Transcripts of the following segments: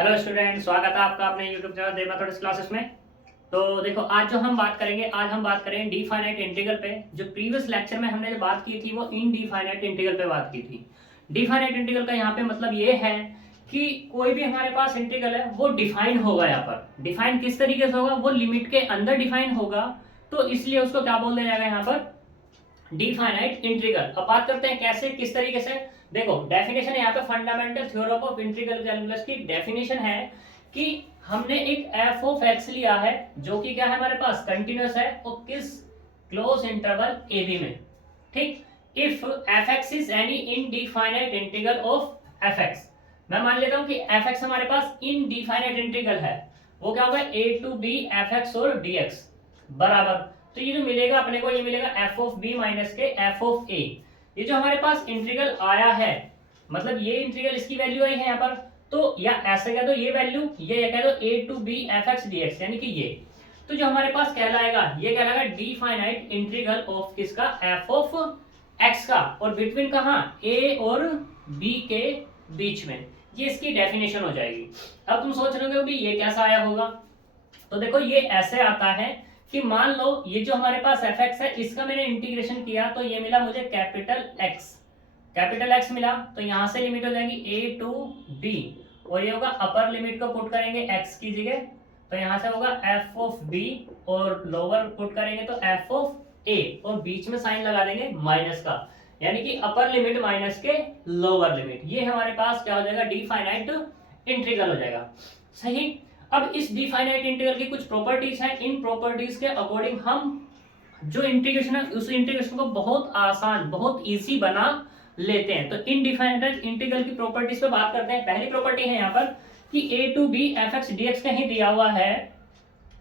Hello student, स्वागत है आपका अपने यूट्यूब चैनल देव मैथमेटिक्स क्लासेस में। तो देखो, आज हम बात करेंगे डिफाइनाइट इंटीग्रल पे। जो प्रीवियस लेक्चर में हमने जो बात की थी वो इनडिफाइनाइट इंटीग्रल पे बात की थी। डिफाइनाइट इंटीग्रल का यहाँ पे मतलब ये है कि कोई भी हमारे पास इंटीग्रल है वो डिफाइन होगा। यहाँ पर डिफाइन किस तरीके से होगा, वो लिमिट के अंदर डिफाइन होगा, तो इसलिए उसको क्या बोल दिया जाएगा यहाँ पर, डिफाइनाइट इंटीग्रल। अब बात करते हैं कैसे, किस तरीके से। देखो, डेफिनेशन यहाँ पे fundamental theorem of integral calculus की डेफिनेशन है कि हमने एक एफ ऑफ एक्स लिया है जो कि क्या है, हमारे पास कंटिन्यूअस है, और किस क्लोज इंटरवल ए बी में। ठीक, if F x is any indefinite integral of F x. मैं मान लेता हूं कि एफ एक्स हमारे पास इनडिफाइनाइट इंटीग्रल है, वो क्या होगा, ए टू बी एफ एक्स और डी एक्स बराबर। तो ये जो मिलेगा अपने को, ये मिलेगा एफ ऑफ बी माइनस के एफ ऑफ ए। ये जो हमारे पास इंटीग्रल आया है, मतलब ये इंटीग्रल, इसकी वैल्यू आई है यहाँ पर, तो या ऐसे कह दो ये वैल्यू, ये कह दो a to b f x d x, यानी कि ये। तो जो हमारे पास कहलाएगा, ये कहलाएगा डिफाइनाइट इंटीग्रल ऑफ किसका, एफ ऑफ एक्स का, और बिटवीन कहाँ, ए और बी के बीच में। ये इसकी डेफिनेशन हो जाएगी। अब तुम सोच रहे हो कि ये कैसा आया होगा, तो देखो ये ऐसे आता है कि मान लो ये जो हमारे पास एफ एक्स है, इसका मैंने इंटीग्रेशन किया तो ये मिला मुझे कैपिटल एक्स मिला। तो यहां से लिमिट हो जाएगी ए टू बी, और ये होगा अपर लिमिट को पुट करेंगे एक्स की जगह, तो यहां से होगा एफ ऑफ बी, और लोअर पुट करेंगे तो एफ ऑफ ए, और बीच में साइन लगा देंगे माइनस का, यानी कि अपर लिमिट माइनस के लोअर लिमिट। ये हमारे पास क्या हो जाएगा, डिफाइनाइट इंटीग्रल हो जाएगा। सही। अब इस डिफाइनाइट इंटीग्रल की कुछ प्रॉपर्टीज हैं, इन प्रॉपर्टीज के अकॉर्डिंग हम जो इंटीग्रेशन है उस इंटीग्रेशन को बहुत आसान, बहुत इजी बना लेते हैं। तो इनडिफाइनाइट इंटीग्रल की प्रॉपर्टीज पे बात करते हैं। पहली प्रॉपर्टी है यहाँ पर कि a to b f x d x कहीं दिया हुआ है,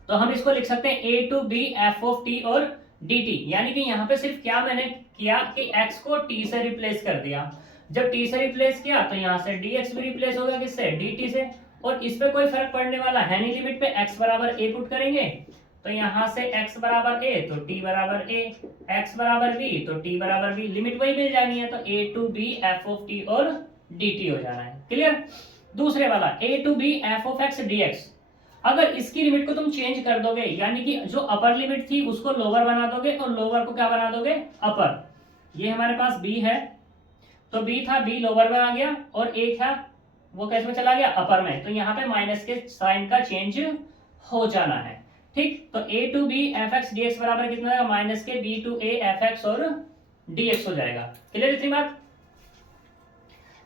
तो हम इसको लिख सकते हैं a to b f of t और डी टी, यानी कि यहाँ पे सिर्फ क्या मैंने किया कि x को t से रिप्लेस कर दिया। जब t से रिप्लेस किया तो यहाँ से dx भी रिप्लेस होगा किससे, dt से, और इस पे कोई फर्क पड़ने वाला है नहीं। लिमिट पे x बराबर a पुट करेंगे तो यहाँ से x बराबर a तो t बराबर a, x बराबर b तो t बराबर b, लिमिट वही मिल जानी है, तो a to b f of t और dt हो जाना है। क्लियर। दूसरे वाला a to b f of x dx, अगर इसकी लिमिट को तुम चेंज कर दोगे, यानी कि जो अपर लिमिट थी उसको लोअर बना दोगे और लोअर को क्या बना दोगे, अपर। ये हमारे पास b है, तो b था, b लोअर में आ गया, और a था वो कैसे में चला गया, अपर में। तो यहाँ पे माइनस के साइन का चेंज हो जाना है। ठीक, तो a to b f x d x बराबर कितना होगा, माइनस के b to a f x और dx हो जाएगा। क्लियर इतनी बात।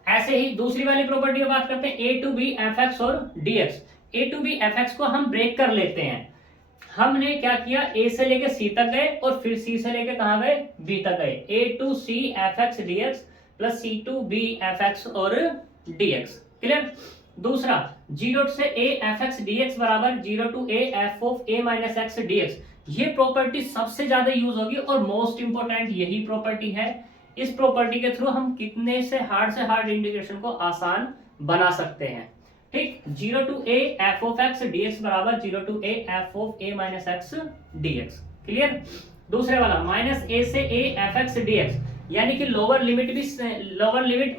ऐसे ही दूसरी वाली प्रॉपर्टी की बात करते हैं, a to b f x और dx। A to b f x को हम ब्रेक कर लेते हैं। हमने क्या किया, ए से लेके सी तक गए और फिर सी से लेके कहां गए, बी तक गए। A to c f x d x plus c to b f x और डी एक्स। क्लियर। दूसरा, जीरो से a f x d x बराबर zero to a f of a minus x d x. ये property सबसे ज्यादा use होगी और most important यही प्रॉपर्टी है। इस प्रॉपर्टी के थ्रू हम कितने से हार्ड इंटीग्रेशन को आसान बना सकते हैं। ठीक, zero to a f of x d x बराबर zero to a f of a minus x d x. Clear. दूसरे वाला, माइनस ए से a f x d x, यानी कि लोअर लिमिट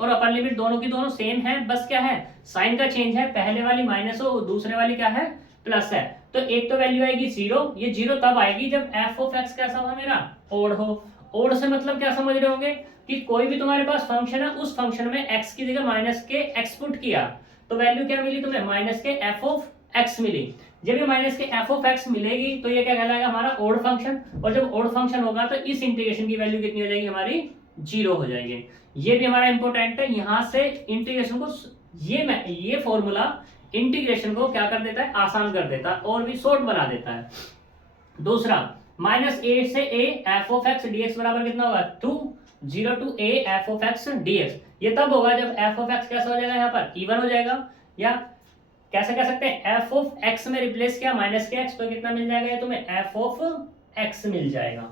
और अपर लिमिट दोनों की दोनों सेम है, बस क्या है, साइन का चेंज है। पहले वाली माइनस हो, दूसरे वाली क्या है, प्लस है। तो एक तो वैल्यू आएगी जीरो, ये जीरो तब आएगी जब एफ ऑफ एक्स कैसा हो, मेरा ओड हो। ओड से मतलब क्या समझ रहे होंगे कि कोई भी तुम्हारे पास फंक्शन है, उस फंक्शन में एक्स की जगह माइनस के एक्स पुट किया, तो वैल्यू क्या मिली तुम्हें, माइनस के एफ ऑफ एक्स मिली। जब ये माइनस के एफ ऑफ एक्स मिलेगी तो ये क्या कहलाएगा, हमारा ओड फंक्शन, और जब ओड फंक्शन होगा तो इस इंटीग्रेशन की वैल्यू कितनी हो जाएगी, हमारी जीरो हो जाएगी। ये भी हमारा इंपॉर्टेंट है। यहां से इंटीग्रेशन को, ये फॉर्मूला इंटीग्रेशन को क्या कर देता है, आसान कर देता है और भी शॉर्ट बना देता है। दूसरा, माइनस ए से a f of x d x बराबर कितना होगा, two, zero to a f of x d x. ये तब होगा जब एफ ऑफ एक्स कैसा हो जाएगा, यहाँ पर इवन हो जाएगा, या कैसे कह सकते हैं, एफ ऑफ एक्स में रिप्लेस किया माइनस के एक्स, तो कितना मिल जाएगा, ये तुम्हें एफ ऑफ एक्स मिल जाएगा।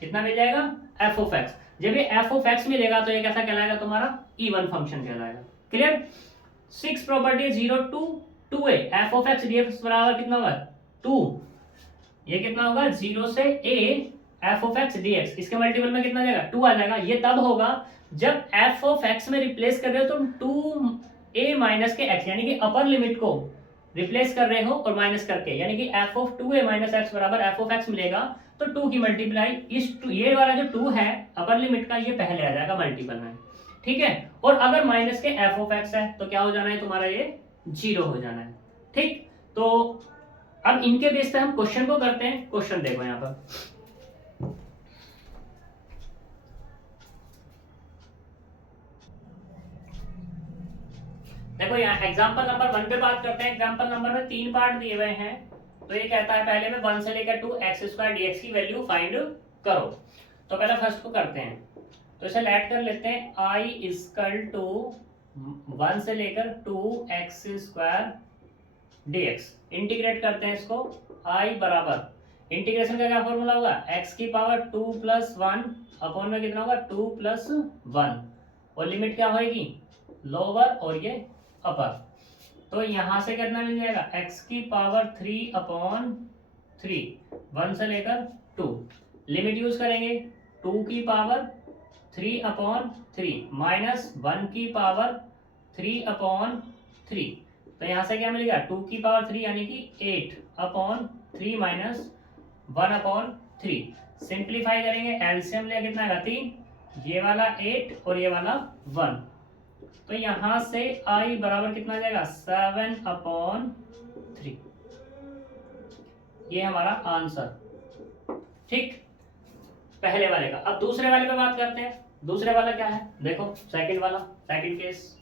कितना मिल जाएगा, एफ ऑफ एक्स। जब ये एफ ऑफ एक्स मिलेगा तो ये कैसा कहलाएगा, तुम्हारा इवन फंक्शन कहलाएगा। क्लियर। Six property, zero to two a f of x d x बराबर कितना होगा, टू। ये कितना होगा, जीरो से a f of x d x, इसके मल्टीपल में कितना आ जाएगा, टू आ जाएगा। ये तब होगा जब एफ ऑफ एक्स में रिप्लेस कर रहे हो तुम टू a माइनस के x यानी कि अपर लिमिट को रिप्लेस कर रहे हो और माइनस करके, यानी कि f of 2a minus x बराबर f ऑफ x मिलेगा। तो 2 की मल्टीप्लाई इस ये वाला जो 2 है अपर लिमिट का, ये पहले आ जाएगा मल्टीपल में, ठीक है। और अगर माइनस के f ऑफ x है तो क्या हो जाना है तुम्हारा, ये 0 हो जाना है, ठीक। तो अब इनके बेस पे हम क्वेश्चन को करते हैं। क्वेश्चन देखो यहाँ पर, देखो यहाँ एग्जांपल नंबर 1 पे बात करते हैं। एग्जांपल नंबर में 3 पार्ट दिए हुए हैं। तो ये कहता है पहले में 1 से लेकर 2 एक्स स्क्वायर डीएक्स की वैल्यू फाइंड करो। तो पहले फर्स्ट को करते हैं, तो इसे लेट कर लेते हैं i इक्वल टू 1 से लेकर 2 एक्स स्क्वायर डीएक्स। इंटीग्रेट करते हैं इसको, i बराबर इंटीग्रेशन का क्या फॉर्मूला होगा, x की पावर 2 प्लस 1 अपॉन में कितना होगा 2 प्लस 1, और लिमिट क्या होगी लोअर और ये अपर। तो यहां से कितना मिल जाएगा x की पावर 3 अपॉन 3, 1 से लेकर 2, लिमिट यूज करेंगे 2 की पावर 3 अपॉन 3 माइनस 1 की पावर 3 अपॉन 3। तो यहां से क्या मिलेगा 2 की पावर 3 यानी कि 8 अपॉन 3 माइनस 1 अपॉन 3। सिंप्लीफाई करेंगे, एलसीएम ले कितना आएगा 3, ये वाला 8 और ये वाला 1। तो यहां से i बराबर कितना आ जाएगा 7 अपॉन 3, ये हमारा आंसर, ठीक पहले वाले का। अब दूसरे वाले पे बात करते हैं। दूसरे वाला क्या है, देखो सेकंड वाला, सेकंड केस,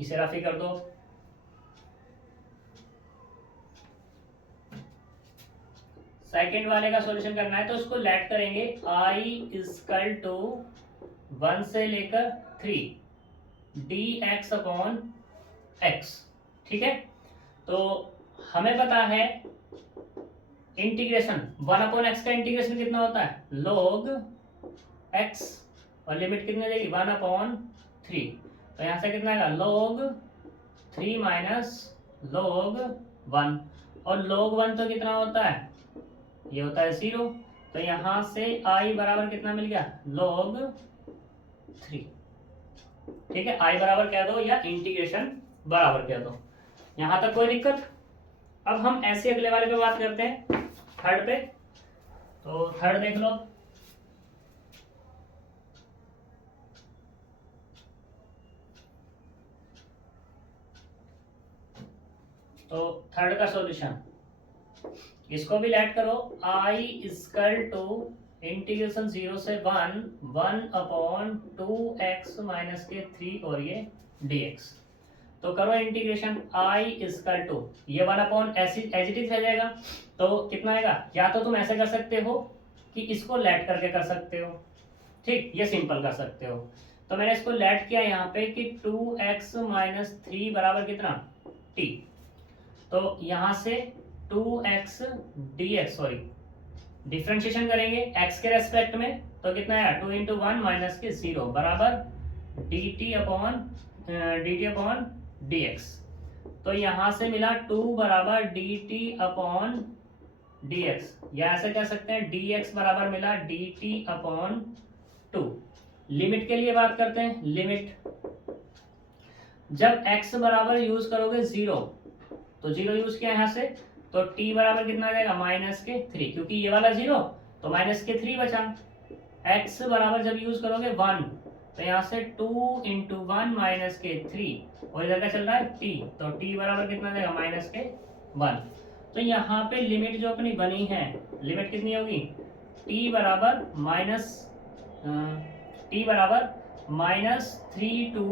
इसे रफी कर दो। सेकंड वाले का सॉल्यूशन करना है तो उसको लेट करेंगे i इक्वल टू 1 से लेकर 3 dx अपॉन x, ठीक है। तो हमें पता है इंटीग्रेशन 1 अपॉन एक्स का इंटीग्रेशन कितना होता है log x, और लिमिट कितनी देगी 1 अपॉन 3। तो यहां से कितना आएगा log 3 माइनस log 1, और log 1 तो कितना होता है, ये होता है 0। तो यहां से i बराबर कितना मिल गया log 3, ठीक है। i बराबर कह दो या इंटीग्रेशन बराबर कह दो, यहां तक कोई दिक्कत। अब हम ऐसे अगले वाले पे बात करते हैं, थर्ड पे। तो थर्ड देख लो, तो थर्ड का सॉल्यूशन, इसको भी लेट करो i इक्वल टू इंटीग्रेशन 0 से 1 अपॉन 2x माइनस के 3 और ये dx। तो करो इंटीग्रेशन i इक्वल टू, ये 1 अपॉन एज इट इज रह जाएगा। तो कितना आएगा, या तो तुम ऐसे कर सकते हो कि इसको लेट करके कर सकते हो, ठीक, ये सिंपल कर सकते हो। तो मैंने इसको लेट किया यहाँ पे कि 2x माइनस 3 बराबर कितना t। तो यहाँ से 2x dx, सॉरी डिफ्रेंशिएशन करेंगे x के रेस्पेक्ट में, तो कितना है 2 इंटू 1 माइनस के 0 बराबर dt अपॉन dx। तो यहां से मिला 2 बराबर dt अपॉन dx, या ऐसे कह सकते हैं dx बराबर मिला dt अपॉन 2। लिमिट के लिए बात करते हैं, लिमिट जब x बराबर यूज करोगे 0, तो 0 यूज किया यहां से, तो t बराबर कितना आ जाएगा माइनस के 3, क्योंकि ये वाला 0 तो माइनस के 3 बचा। x बराबर जब यूज करोगे 1, तो यहाँ से 2 इंटू 1 माइनस के 3, और इधर का चल रहा है t, तो t बराबर कितना आ जाएगा माइनस के 1। तो यहाँ पे लिमिट जो अपनी बनी है, लिमिट कितनी होगी t बराबर -3 टू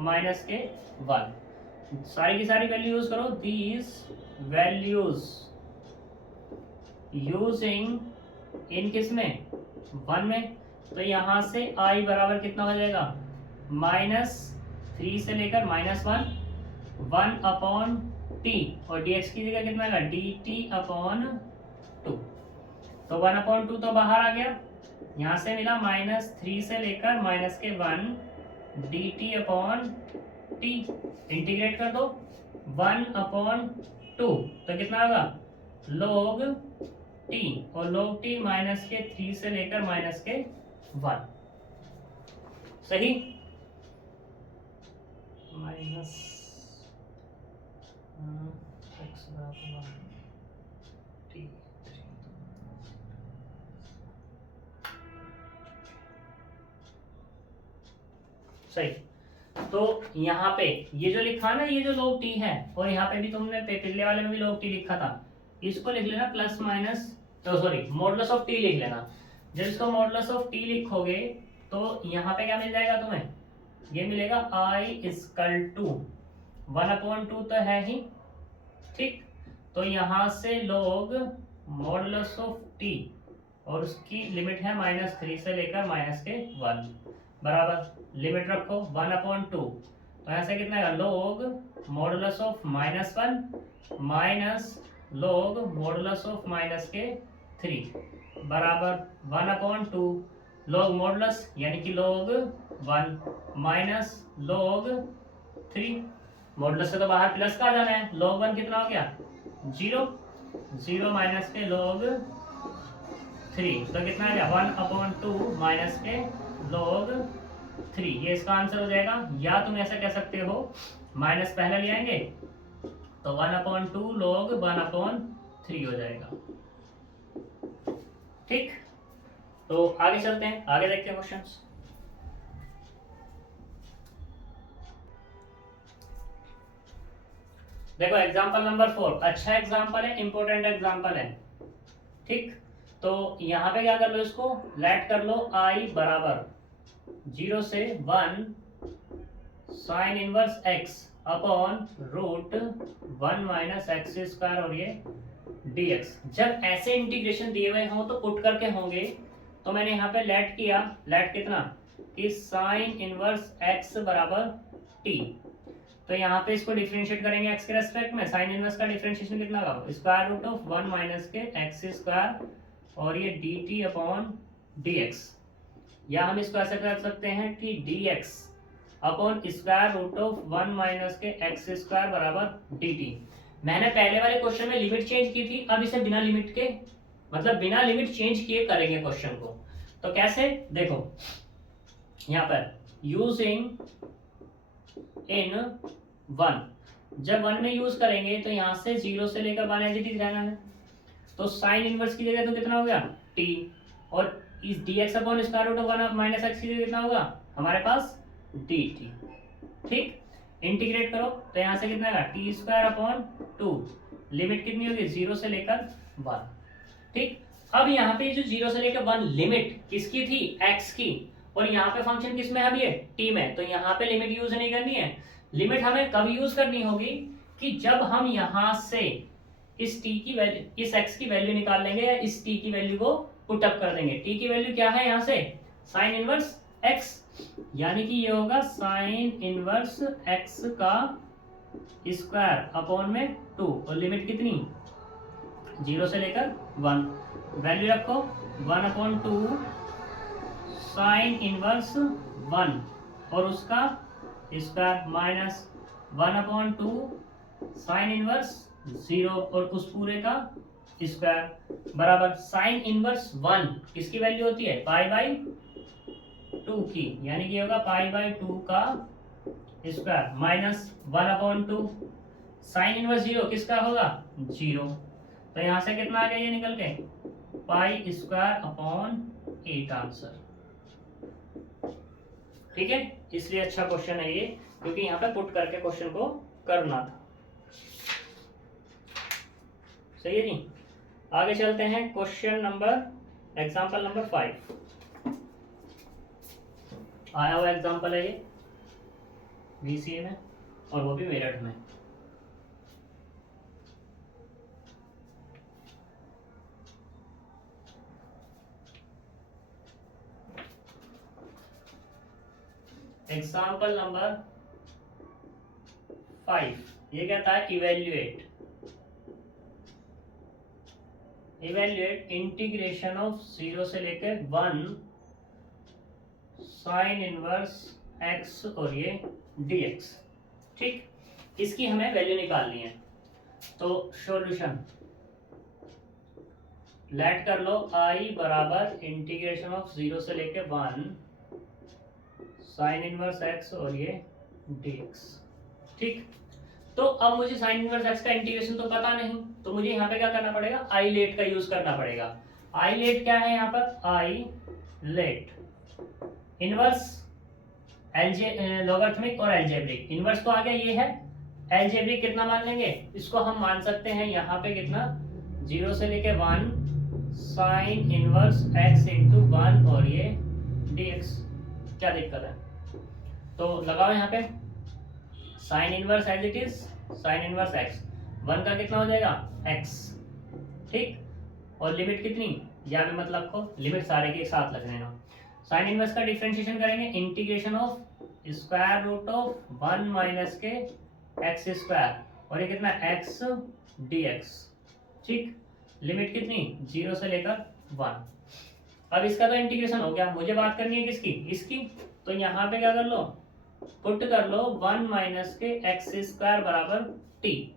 माइनस के 1। सारी की सारी वैल्यू यूज करो, दीज वैल्यूज यूजिंग इन किस में 1 में। तो यहां से i बराबर कितना हो जाएगा -3 से लेकर -1 अपॉन t, और dx की जगह कितना आएगा dt अपॉन 2। तो 1 अपॉन 2 तो बाहर आ गया, यहां से मिला -3 से लेकर -1 dt अपॉन t। इंटीग्रेट कर दो 1 अपॉन 2, तो कितना होगा log t, और log t माइनस के 3 से लेकर -1। सही। माइनस एक्स बराबर 1 टी 3। सही। तो यहाँ पे ये जो लिखा ना, ये जो log t है, और यहाँ पे भी तुमने पिछले वाले में भी log t लिखा था, इसको लिख लेना प्लस माइनस, तो सॉरी मॉडुलस ऑफ t लिख लेना। जब इसको मॉडुलस ऑफ t लिखोगे तो यहाँ पे क्या मिल जाएगा तुम्हें, ये मिलेगा i इक्वल टू 1/2 तो है ही, ठीक। तो यहाँ से log मॉडुलस ऑफ t और उसकी लिमिट है -3 से लेकर -1 बराबर लिमिट रखो 1/2। तो यहाँ से कितना आएगा, log modulus of -1 minus log modulus of -3 बराबर 1/2 log मॉडुलस यानी कि log 1 माइनस log 3। मॉडुलस से तो बाहर प्लस का आ जाना है, log 1 कितना हो गया 0, 0 माइनस के log 3, तो कितना आ गया 1/2 माइनस के log 3। ये इसका आंसर हो जाएगा। या तुम ऐसा कह सकते हो, माइनस पहले ले आएंगे तो 1/2 log 1/3 हो जाएगा, ठीक। तो आगे चलते हैं, आगे देखते हैं क्वेश्चंस। देखो एग्जांपल नंबर 4 अच्छा एग्जांपल है, इंपॉर्टेंट एग्जांपल है, ठीक। तो यहाँ पे क्या कर लो, इसको लेट कर लो i बराबर 0 से 1 sine inverse x upon root 1 minus x square और ये dx। जब ऐसे इंटीग्रेशन दिए हुए हों तो पुट करके होंगे, तो मैंने यहाँ पे लेट किया, लेट कितना कि साइन इनवर्स x बराबर t। तो यहाँ पे इसको डिफरेंशिएट करेंगे x के रेस्पेक्ट में, साइन इनवर्स का डिफरेंशिएशन कितना होगा स्क्वायर रूट ऑफ 1 माइनस के एक्स स्क्वायर और ये dt अपॉन dx। या हम इसको ऐसा कर सकते हैं कि dx upon square root of 1 minus के एक्स स्क्वायर बराबर dt। मैंने पहले वाले क्वेश्चन में लिमिट चेंज की थी, अब इसे बिना लिमिट के, मतलब बिना लिमिट चेंज किए करेंगे क्वेश्चन को। तो कैसे, देखो यहाँ पर यूजिंग इन 1, जब 1 में यूज करेंगे तो यहाँ से 0 से लेकर 1 एज इट इज रहना है। तो साइन इनवर्स की जगह तो कितना हो गया t, और इस dx upon square root of 1 minus x की जगह कितना होगा हमारे पास dt, ठीक। इंटीग्रेट करो तो यहाँ से कितना आएगा टी स्क्वायर अपॉन 2, लिमिट कितनी होगी 0 से लेकर 1, ठीक। अब यहाँ पे जो 0 से लेकर 1 लिमिट किसकी थी x की, और यहाँ पे फंक्शन किस में है अभी t में, तो यहाँ पे लिमिट यूज नहीं करनी है। लिमिट हमें कब यूज करनी होगी कि जब हम यहाँ से इस t की वैल्यू, इस x की वैल्यू निकाल लेंगे या इस t की वैल्यू को पुट अप कर देंगे। t की वैल्यू क्या है यहाँ से साइन इनवर्स x, यानी कि ये होगा साइन इनवर्स x का स्क्वायर अपॉन में 2, और लिमिट कितनी 0 से लेकर 1, वैल्यू रखो 1/2 साइन इनवर्स 1 और उसका स्क्वायर माइनस 1/2 साइन इनवर्स 0 और उस पूरे का स्क्वायर बराबर साइन इनवर्स 1 किसकी वैल्यू होती है π/2 की, यानी कि होगा π/2 का स्क्वायर माइनस 1/2 साइन इनवर्स 0 किसका होगा 0। तो यहाँ से कितना आ गया ये निकल के π²/8 आंसर, ठीक है। इसलिए अच्छा क्वेश्चन है ये, क्योंकि यहाँ पे पुट करके क्वेश्चन को करना था, सही है जी। आगे चलते हैं क्वेश्चन नंबर, एग्जाम्पल नंबर 5 आया हुआ एग्जाम्पल है ये VCA में, और वो भी मेरठ में। एग्जाम्पल नंबर 5 ये कहता है इवेल्युएट इंटीग्रेशन ऑफ 0 से लेकर 1 साइन इनवर्स x और ये dx, ठीक। इसकी हमें वैल्यू निकालनी है। तो सॉल्यूशन लेट कर लो i बराबर इंटीग्रेशन ऑफ 0 से लेकर 1 साइन इनवर्स x और ये dx, ठीक। तो अब मुझे साइन इनवर्स एक्स का इंटीग्रेशन तो पता नहीं, तो मुझे यहाँ पे क्या करना पड़ेगा, आई लेट का यूज करना पड़ेगा। आई लेट क्या है यहाँ पर, आई लेट इनवर्स लॉगरिथमिक और एल्जेब्रिक। इनवर्स तो आ गया ये है, एल्जेब्रिक कितना मान लेंगे, इसको हम मान सकते हैं यहाँ पे कितना, 0 से लेके 1 साइन इनवर्स x इंटू 1 और ये dx। क्या दिक्कत है, तो लगाओ यहाँ पे sine inverse as it is, sine inverse x 1 का कितना हो जाएगा x, ठीक। और लिमिट कितनी, या भी मतलब को लिमिट सारे के साथ लग रहे हैं। साइन इनवर्स का डिफरेंशिएशन करेंगे, integration of square root of 1 minus के एक्स स्क्वायर और ये कितना x dx, ठीक। लिमिट कितनी, 0 से लेकर 1। अब इसका तो इंटीग्रेशन हो गया, मुझे बात करनी है किसकी, इसकी। तो यहाँ पे क्या कर लो, पुट कर लो 1 माइनस के एक्स स्क्वायर बराबर टी।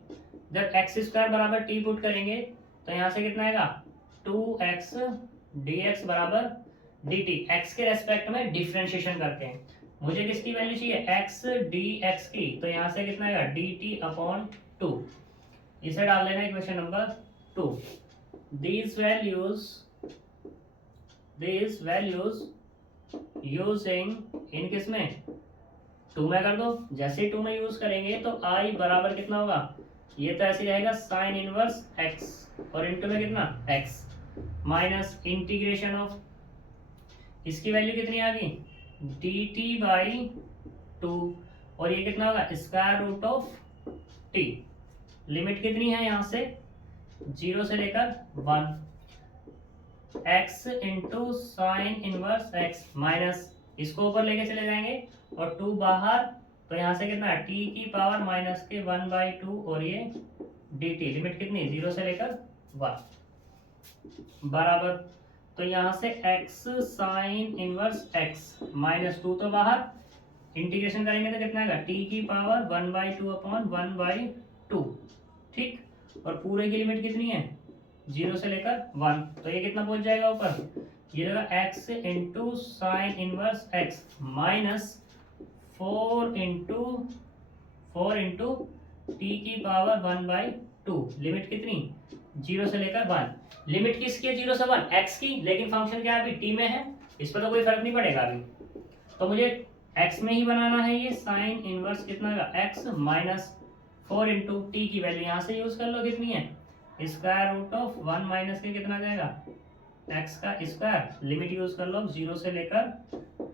जब एक्स स्क्वायर बराबर टी पुट करेंगे तो यहाँ से कितना आएगा, 2x dx बराबर dt। x के रेस्पेक्ट में डिफरेंशिएशन करते हैं, मुझे किसकी वैल्यू चाहिए, x dx की। तो यहाँ से कितना आएगा, dt अपॉन 2। इसे डाल लेना equation number 2। these values using इन किस में, 2 में कर दो। जैसे 2 में यूज करेंगे तो i बराबर कितना होगा, ये तो ऐसे रहेगा साइन इनवर्स x और इनटू में कितना x माइनस इंटीग्रेशन ऑफ, इसकी वैल्यू कितनी आ गई, dt बाई 2 और ये कितना होगा square root of t। Limit कितनी है यहाँ से, 0 से लेकर 1 x into sine inverse x minus, इसको ऊपर लेके चले जाएंगे और 2 बाहर, तो यहाँ से कितना t की पावर माइनस के 1/2 और ये dt। लिमिट कितनी, 0 से लेकर 1 बराबर, तो यहाँ से x sign inverse x minus 2 तो बाहर, इंटीग्रेशन करेंगे तो कितना आएगा, t की पावर 1/2 अपॉन 1/2, ठीक। और पूरे की लिमिट कितनी है, 0 से लेकर 1, तो ये कितना पहुंच जाएगा ऊपर, ये रहेगा x into sine inverse x minus 4 into T की पावर 1/2। लिमिट कितनी, 0 से लेकर 1। लिमिट किसकी है, 0 से 1 x की, लेकिन फंक्शन क्या है अभी t में है, इस पर तो कोई फर्क नहीं पड़ेगा अभी, तो मुझे x में ही बनाना है। ये साइन इनवर्स कितना है, x माइनस 4 इंटू टी की वैल्यू यहाँ से यूज कर लो, कितनी है स्क्वायर रूट ऑफ 1 माइनस के कितना जाएगा x का स्क्वायर। लिमिट यूज कर लो 0 से लेकर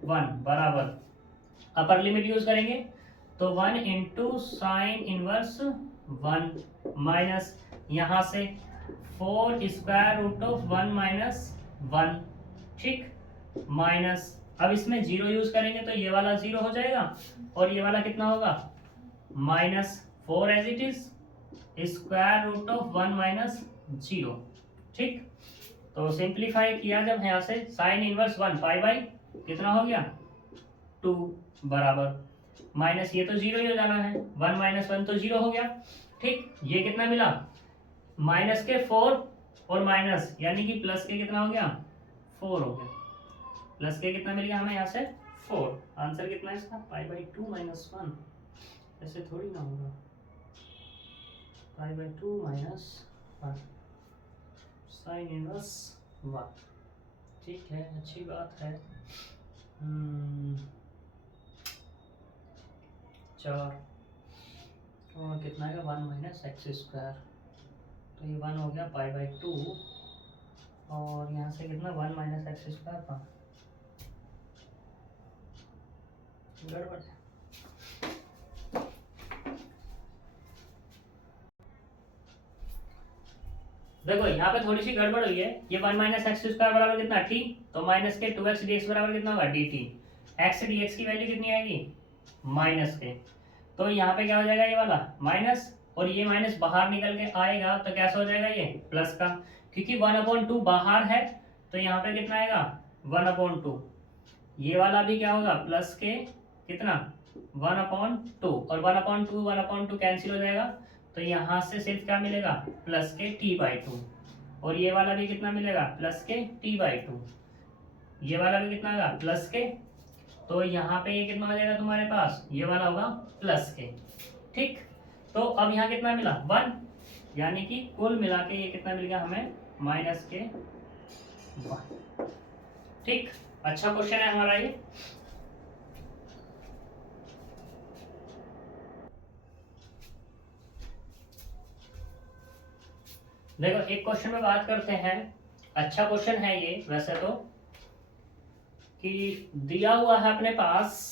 1 बराबर, अपर लिमिट यूज करेंगे तो 1 इंटू साइन इनवर्स 1 माइनस यहाँ से 4 स्क्वायर रूट ऑफ 1 माइनस 1, ठीक, माइनस, अब इसमें 0 यूज करेंगे तो ये वाला 0 हो जाएगा और ये वाला कितना होगा, minus 4 as it is square root of 1 minus 0, ठीक। तो सिंप्लीफाई किया जब यहाँ से साइन इनवर्स 1 पाई बाई कितना हो गया 2 बराबर, माइनस ये तो 0 ही हो जाना है, 1 माइनस 1 तो 0 हो गया, ठीक। ये कितना मिला, माइनस के 4 और माइनस यानी कि प्लस के कितना हो गया 4 हो गया, प्लस के कितना मिल गया हमें यहाँ से 4। आंसर कितना है इसका, पाई बाई 2 माइनस 1, ऐसे थोड़ी ना होगा, pi by 2 minus 1 sine inverse 1, ठीक है, अच्छी बात है। 4 और कितना है 1 माइनस एक्स स्क्वायर, तो ये 1 हो गया पाई बाई 2 और यहाँ से कितना 1 माइनस एक्स स्क्वायर का गड़बड़ है। देखो यहाँ पे थोड़ी सी गड़बड़ हुई है, ये 1 माइनस एक्स स्क्वायर बराबर कितना t, तो माइनस के 2x dx बराबर कितना होगा dt। x dx की वैल्यू कितनी आएगी, माइनस के, तो यहाँ पे क्या हो जाएगा ये वाला माइनस और ये माइनस बाहर निकल के आएगा तो कैसा हो जाएगा ये प्लस का, क्योंकि 1/2 बाहर है तो यहाँ पे कितना आएगा 1/2। ये वाला भी क्या होगा प्लस के कितना 1/2 और 1/2 कैंसिल हो जाएगा, तो यहाँ से सिर्फ क्या मिलेगा प्लस के t/2 और ये वाला भी कितना मिलेगा प्लस के t/2, ये वाला भी कितना होगा प्लस के, तो यहाँ पे ये कितना हो जाएगा तुम्हारे पास, ये वाला होगा प्लस के, ठीक, तो अब यहाँ कितना मिला 1, यानी कि कुल मिला के ये कितना मिल गया हमें -1। ठीक, अच्छा क्वेश्चन है हमारा ये। देखो एक क्वेश्चन में बात करते हैं, अच्छा क्वेश्चन है ये वैसे तो, कि दिया हुआ है अपने पास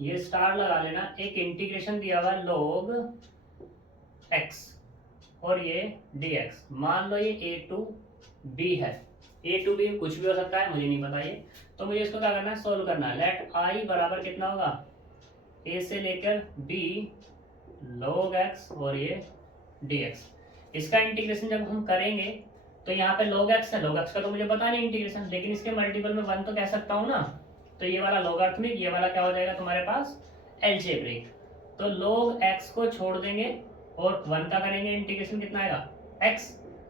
ये स्टार लगा लेना, एक इंटीग्रेशन दिया हुआ log x और ये dx, मान लो ये a to b है, a to b कुछ भी हो सकता है, मुझे नहीं पता ये, तो मुझे इसको क्या करना है, सोल्व करना है। लेट i बराबर कितना होगा, a से लेकर b log x और ये dx। इसका इंटीग्रेशन जब हम करेंगे तो यहाँ पे log x है, log x का तो मुझे पता नहीं इंटीग्रेशन, लेकिन इसके मल्टीपल में 1 तो कह सकता हूँ ना, तो ये वाला लॉगरिथमिक, ये वाला क्या हो जाएगा तुम्हारे पास एलजेब्रिक। तो log x को छोड़ देंगे और 1 का करेंगे इंटीग्रेशन, कितना आएगा x,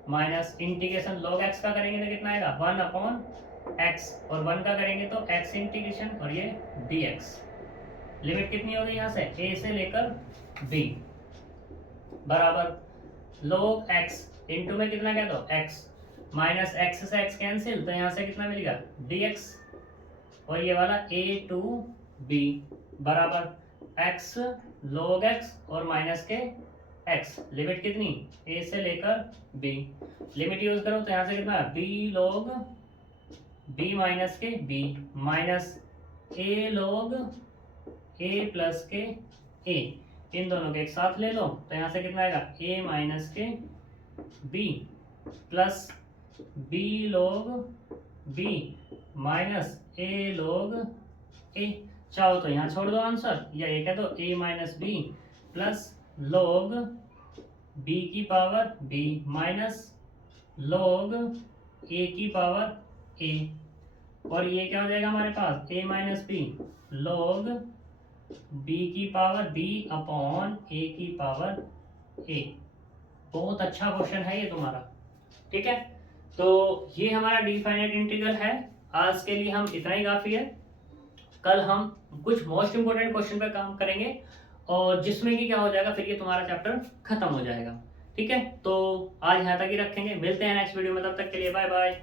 minus integration log x का करेंगे तो कितना आएगा 1/x, और 1 का करेंगे तो x इंटीग्रेशन और ये dx। लिमिट कितनी होगी यहाँ से a से लेकर b बराबर log x इंटू में कितना क्या दो x, माइनस x से x कैंसिल, तो यहाँ से कितना मिलेगा dx, और ये वाला a to b बराबर x log x और माइनस के x। लिमिट कितनी a से लेकर b, लिमिट यूज करो तो यहाँ से कितना b log b माइनस के b minus a log a plus के a, इन दोनों के एक साथ ले लो तो यहाँ से कितना आएगा a माइनस के b plus b log b minus a log a। चाहो तो यहाँ छोड़ दो आंसर, या ये कह दो a minus b plus log b की power b minus log a की पावर a, और ये क्या हो जाएगा हमारे पास a minus b log b की पावर b अपॉन a की पावर a। बहुत अच्छा क्वेश्चन है ये तुम्हारा, ठीक है। तो ये हमारा डिफाइनाइट इंटीग्रल है, आज के लिए हम इतना ही काफी है। कल हम कुछ मोस्ट इंपोर्टेंट क्वेश्चन पे काम करेंगे और जिसमें कि क्या हो जाएगा, फिर ये तुम्हारा चैप्टर खत्म हो जाएगा, ठीक है। तो आज यहाँ तक ही रखेंगे, मिलते हैं नेक्स्ट वीडियो में, तब तक के लिए बाय बाय।